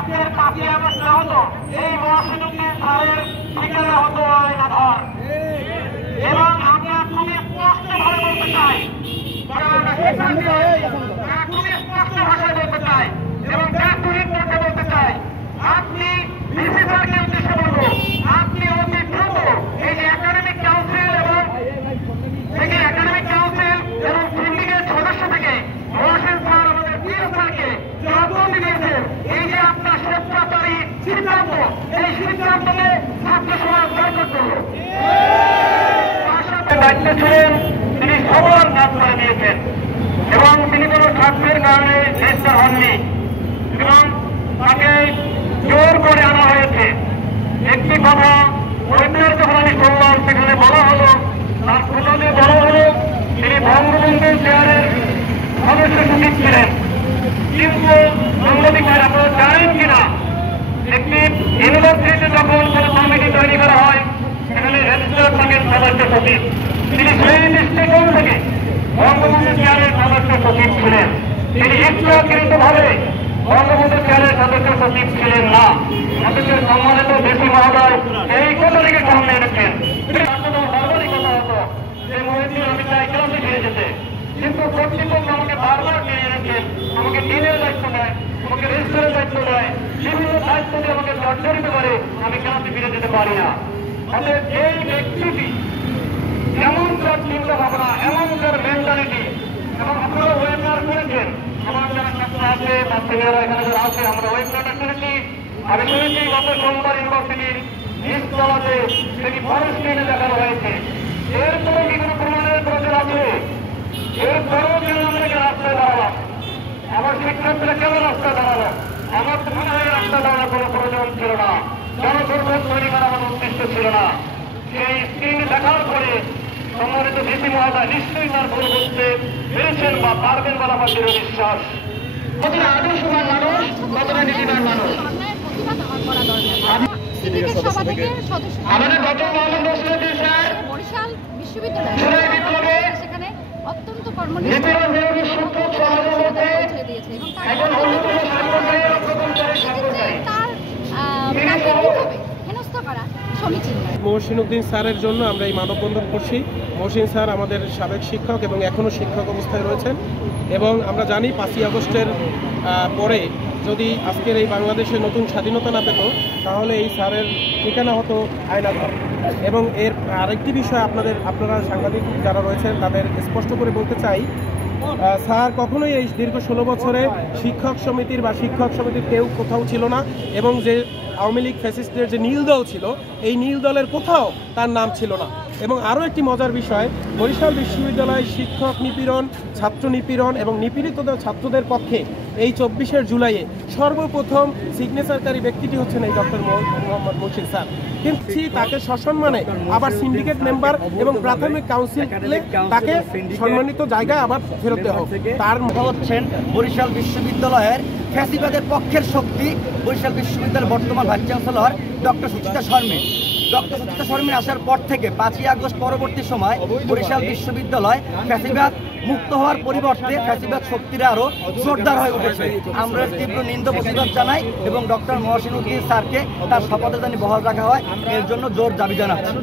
আজকের 5ই আগস্ট না হতো এই মহাসড়কের ধারের ঠিকানা হতো আয়নাঘর। এবং আমরা খুবই স্পষ্টভাবে বলতে চাই, খুবই স্পষ্ট ভাষায় বলতে চাই এবং জাতীয় পক্ষে বলতে চাই, আপনি ডিসি স্যারকে উদ্দেশ্যে বলবো, আপনি অতি দ্রুত এই যে একাডেমিক কাউন্সিল এবং সিন্ডিকেট সদস্য থেকে মহাসেন স্যার আমাদের প্রিয় স্যারকে জবাবদি দিয়েছেন, এই যে আপনার স্বেচ্ছাচারী সিদ্ধান্ত, এই সিদ্ধান্তকে ছাত্র সমাজ বয়কট করল। দায়িত্ব ছিলেন, তিনি সবার কাজ করে দিয়েছেন এবং তিনি কোনো স্বার্থের কারণে গ্রেফতার হননি এবং তাকে জোর করে আনা হয়েছে। একটি কথা ওইটার যখন আমি শুনলাম, সেখানে বলা হলো, তার প্রথমে বলা হলো তিনি বঙ্গবন্ধু চেয়ারের সদস্য সচিব ছিলেন। কিন্তু সাংবাদিক ভাই, আপনারা জানেন কিনা, একটি ইউনিভার্সিটিতে যখন কোনো কমিটি তৈরি করা হয়, সেখানে রেজিস্ট্রার থাকেন সদস্য সচিব। তিনি সেই দৃষ্টিকোণ থেকে বঙ্গবন্ধু চেয়ারের সদস্য সচিব ছিলেন। তিনি ইচ্ছাকৃতভাবে বঙ্গবন্ধু চেয়ারের সদস্য সচিব ছিলেন না। আমাদের সম্মানিত ডিসি মহোদয় এই কথাটিকে সামনে এনেছেন। বারবারই কথা হতো যে মহিউদ্দিন, আমি চাই ক্লাসে ফিরে যেতে, কিন্তু কর্তৃপক্ষ আমাকে বারবার ফিরে এনেছেন। আমাকে ডিনের দায়িত্ব দেয়, আমাকে রেজিস্ট্রারের দায়িত্ব দেয়, বিভিন্ন দায়িত্ব দিয়ে আমাকে জর্জরিত করে, আমি ক্লাসে ফিরে যেতে পারি না। অতএব এই ব্যক্তিটি এমন তার চিন্তা ভাবনা, এমন তার মেন্টালিটি, এবং আপনারা ওয়েবিনার করেছেন, আমার যারা ছাত্র আছে বা সিনিয়ররা এখানে যারা আছে, আমরা ওয়েবিনারটা করেছি। আমি শুনেছি গত সোমবার ইউনিভার্সিটির নিচতলাতে সেটি বড় স্ক্রিনে দেখানো হয়েছে। এরপরও কি কোনো প্রমাণের প্রয়োজন আছে? এরপরও কেন আমাদেরকে রাস্তায় দাঁড়ালাম? আমার শিক্ষার্থীরা কেন রাস্তায় দাঁড়ালো? আমার তো মনে হয় রাস্তায় দাঁড়ানোর কোনো প্রয়োজন ছিল না, জনসংযোগ তৈরি করা আমার উদ্দেশ্য ছিল না। সেই স্ক্রিনে দেখার পরে সম্মানিত ডিসি মহোদয় নিশ্চয়ই তার ভুল বুঝতে পেরেছেন বা পারবেন বলে আমার দৃঢ় বিশ্বাস। কতটা আদর্শবান মানুষ, কতটা নীতিবান মানুষ। আমাদের ডক্টর মোহাম্মদ নসরুদ্দিন স্যার বরিশাল বিশ্ববিদ্যালয়ে সেখানে অত্যন্ত কর্মনিষ্ঠ মহসিন স্যারের জন্য আমরা এই মানববন্ধন করছি। মহসিন স্যার আমাদের সাবেক শিক্ষক এবং এখনও শিক্ষক অবস্থায় রয়েছেন এবং আমরা জানি 5ই আগস্টের পরে যদি আজকের এই বাংলাদেশে নতুন স্বাধীনতা না পেত, তাহলে এই স্যারের ঠিকানা হতো আয়নাঘর। এবং এর আরেকটি বিষয় আপনারা সাংবাদিক যারা রয়েছেন তাদের স্পষ্ট করে বলতে চাই, স্যার কখনোই এই দীর্ঘ 16 বছরে শিক্ষক সমিতির কেউ কোথাও ছিল না এবং যে আওয়ামী লীগ ফ্যাসিস্টদের যে নীল দল ছিল, এই নীল দলের কোথাও তার নাম ছিল না। এবং আরও একটি মজার বিষয়, বরিশাল বিশ্ববিদ্যালয় শিক্ষক নিপীড়ন, ছাত্র নিপীড়ন এবং নিপীড়িত ছাত্রদের পক্ষে এই 24শে জুলাইয়ে সর্বপ্রথম সিগনেচারকারী ব্যক্তিটি হচ্ছেন এই ডক্টর মোহাম্মদ মহসিন স্যার। কিন্তু তাকে সসম্মানে আবার সিন্ডিকেট মেম্বার এবং প্রাথমিক কাউন্সিলে তাকে সম্মানিত জায়গায় আবার ফেরত দেওয়া হবে। তার হচ্ছেন বরিশাল বিশ্ববিদ্যালয়ের ফ্যাসিবাদের পক্ষের শক্তি, বরিশাল বিশ্ববিদ্যালয়ের বর্তমান vice chancellor doctor Suchita Sharmi. Doctor Suchita শর্মীর আসার পর থেকে 5ই আগস্ট পরবর্তী সময় বরিশাল বিশ্ববিদ্যালয় ফ্যাসিবাদ মুক্ত হওয়ার পরিবর্তে ফ্যাসিবাদ শক্তিরা আরও জোরদার হয়ে উঠেছে। আমরা তীব্র নিন্দা প্রতিবাদ জানাই এবং ডক্টর মহসিন উদ্দিন স্যারকে তার শপথে জানি বহাল রাখা হয়, এর জন্য জোর দাবি জানাচ্ছি।